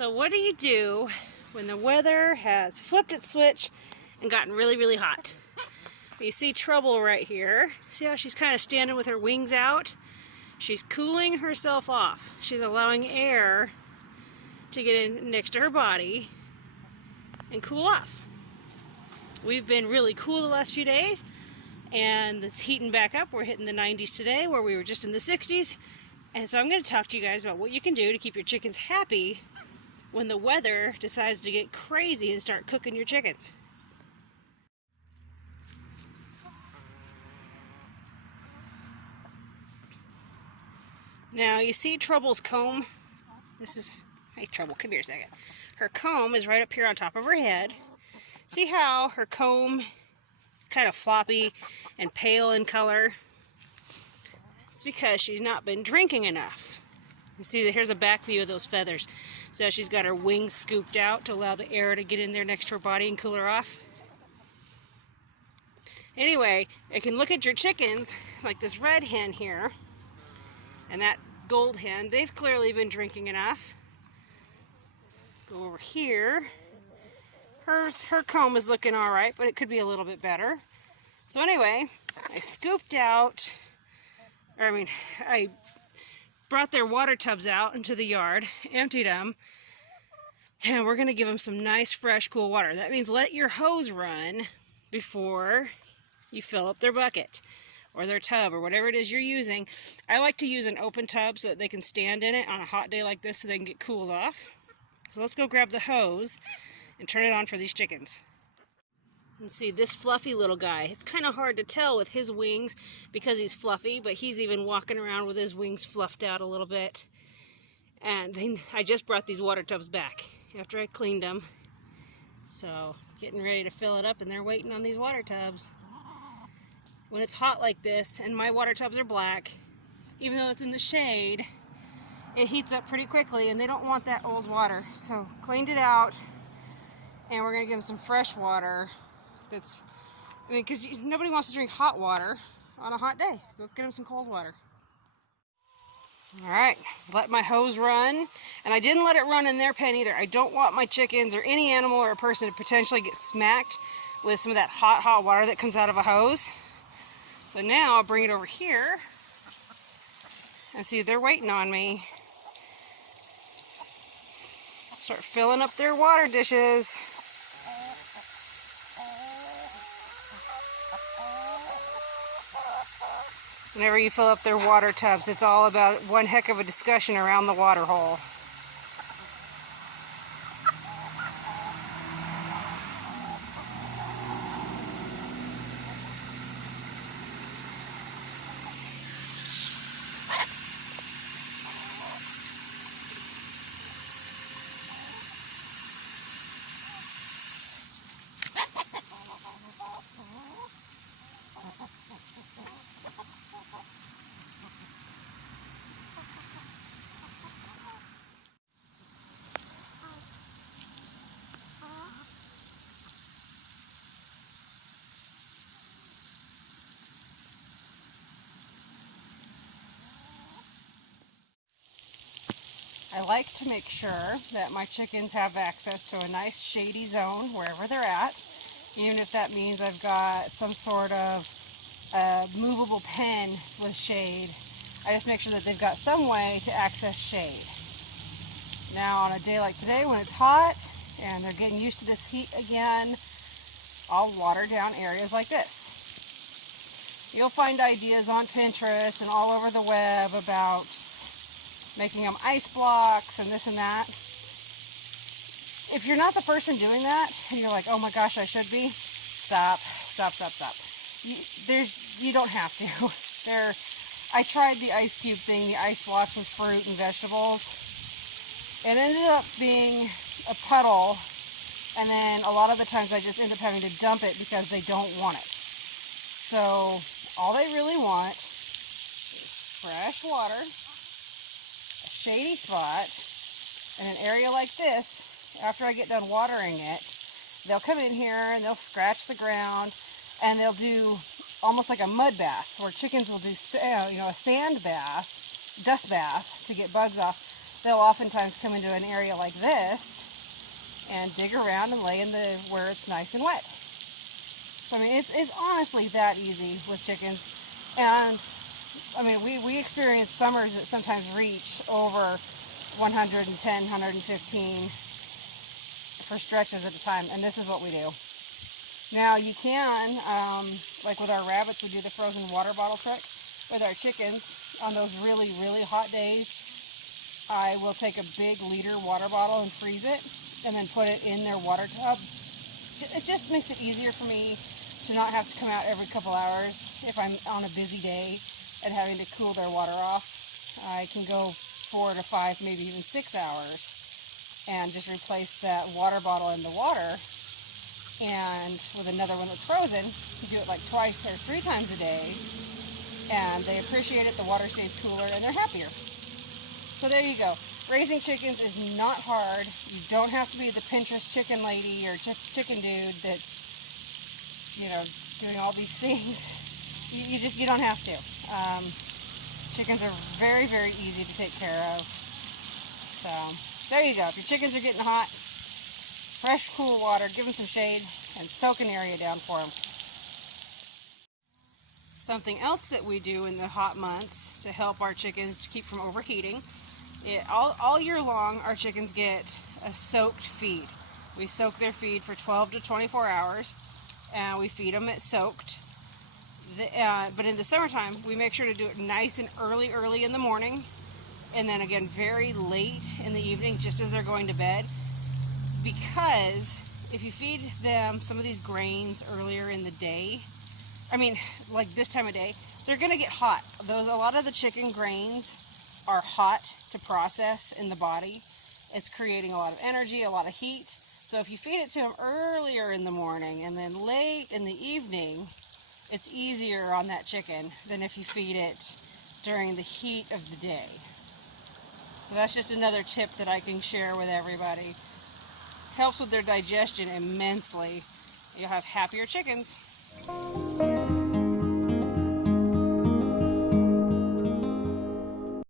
So what do you do when the weather has flipped its switch and gotten really, really hot? You see Trouble right here. See how she's kind of standing with her wings out? She's cooling herself off. She's allowing air to get in next to her body and cool off. We've been really cool the last few days, and it's heating back up. We're hitting the 90s today, where we were just in the 60s. And so I'm going to talk to you guys about what you can do to keep your chickens happy when the weather decides to get crazy and start cooking your chickens. Now you see Trouble's comb. Hey Trouble, come here a second. Her comb is right up here on top of her head. See how her comb is kind of floppy and pale in color? It's because she's not been drinking enough. You see that here's a back view of those feathers. So she's got her wings scooped out to allow the air to get in there next to her body and cool her off. Anyway, you can look at your chickens, like this red hen here, and that gold hen. They've clearly been drinking enough. Go over here. Her comb is looking all right, but it could be a little bit better. So anyway, I brought their water tubs out into the yard, emptied them, and we're going to give them some nice, fresh, cool water. That means let your hose run before you fill up their bucket or their tub or whatever it is you're using. I like to use an open tub so that they can stand in it on a hot day like this so they can get cooled off. So let's go grab the hose and turn it on for these chickens. And see this fluffy little guy. It's kind of hard to tell with his wings because he's fluffy, but he's even walking around with his wings fluffed out a little bit. And then I just brought these water tubs back after I cleaned them. So getting ready to fill it up, and they're waiting on these water tubs. When it's hot like this, and my water tubs are black, even though it's in the shade, it heats up pretty quickly, and they don't want that old water. So cleaned it out, and we're gonna give them some fresh water. Because nobody wants to drink hot water on a hot day. So let's get them some cold water. All right, let my hose run. And I didn't let it run in their pen either. I don't want my chickens or any animal or a person to potentially get smacked with some of that hot water that comes out of a hose. So now I'll bring it over here and see they're waiting on me. Start filling up their water dishes. Whenever you fill up their water tubs, it's all about one heck of a discussion around the water hole. I like to make sure that my chickens have access to a nice shady zone wherever they're at, even if that means I've got some sort of movable pen with shade. I just make sure that they've got some way to access shade. Now on a day like today when it's hot and they're getting used to this heat again, I'll water down areas like this. You'll find ideas on Pinterest and all over the web about making them ice blocks and this and that. If you're not the person doing that and you're like, oh my gosh, I should be, stop. You don't have to. I tried the ice cube thing, the ice blocks with fruit and vegetables. It ended up being a puddle, and then a lot of the times I just end up having to dump it because they don't want it. So all they really want is fresh water, shady spot, in an area like this. After I get done watering it, they'll come in here and they'll scratch the ground and they'll do almost like a mud bath, where chickens will do a sand bath, dust bath, to get bugs off. they'll oftentimes come into an area like this and dig around and lay in the where it's nice and wet. So I mean, it's honestly that easy with chickens. And I mean, we experience summers that sometimes reach over 110, 115 for stretches at a time, and this is what we do. Now you can, like with our rabbits, we do the frozen water bottle trick. With our chickens, on those really, really hot days, I will take a big liter water bottle and freeze it, and then put it in their water tub. It just makes it easier for me to not have to come out every couple hours if I'm on a busy day and having to cool their water off. I can go 4 to 5, maybe even 6 hours and just replace that water bottle in the water, and with another one that's frozen, you do it like 2 or 3 times a day, and they appreciate it, the water stays cooler, and they're happier. So there you go. Raising chickens is not hard. You don't have to be the Pinterest chicken lady or chicken dude that's, doing all these things. You don't have to. Chickens are very, very easy to take care of. So there you go. If your chickens are getting hot, fresh, cool water, give them some shade, and soak an area down for them. Something else that we do in the hot months to help our chickens keep from overheating, all year long our chickens get a soaked feed. We soak their feed for 12 to 24 hours, and we feed them it soaked. But in the summertime, we make sure to do it nice and early in the morning, and then again very late in the evening, just as they're going to bed. Because if you feed them some of these grains earlier in the day, I mean, like this time of day, they're going to get hot. A lot of the chicken grains are hot to process in the body. It's creating a lot of energy, a lot of heat. So if you feed it to them earlier in the morning and then late in the evening, it's easier on that chicken than if you feed it during the heat of the day. So that's just another tip that I can share with everybody. Helps with their digestion immensely. You'll have happier chickens.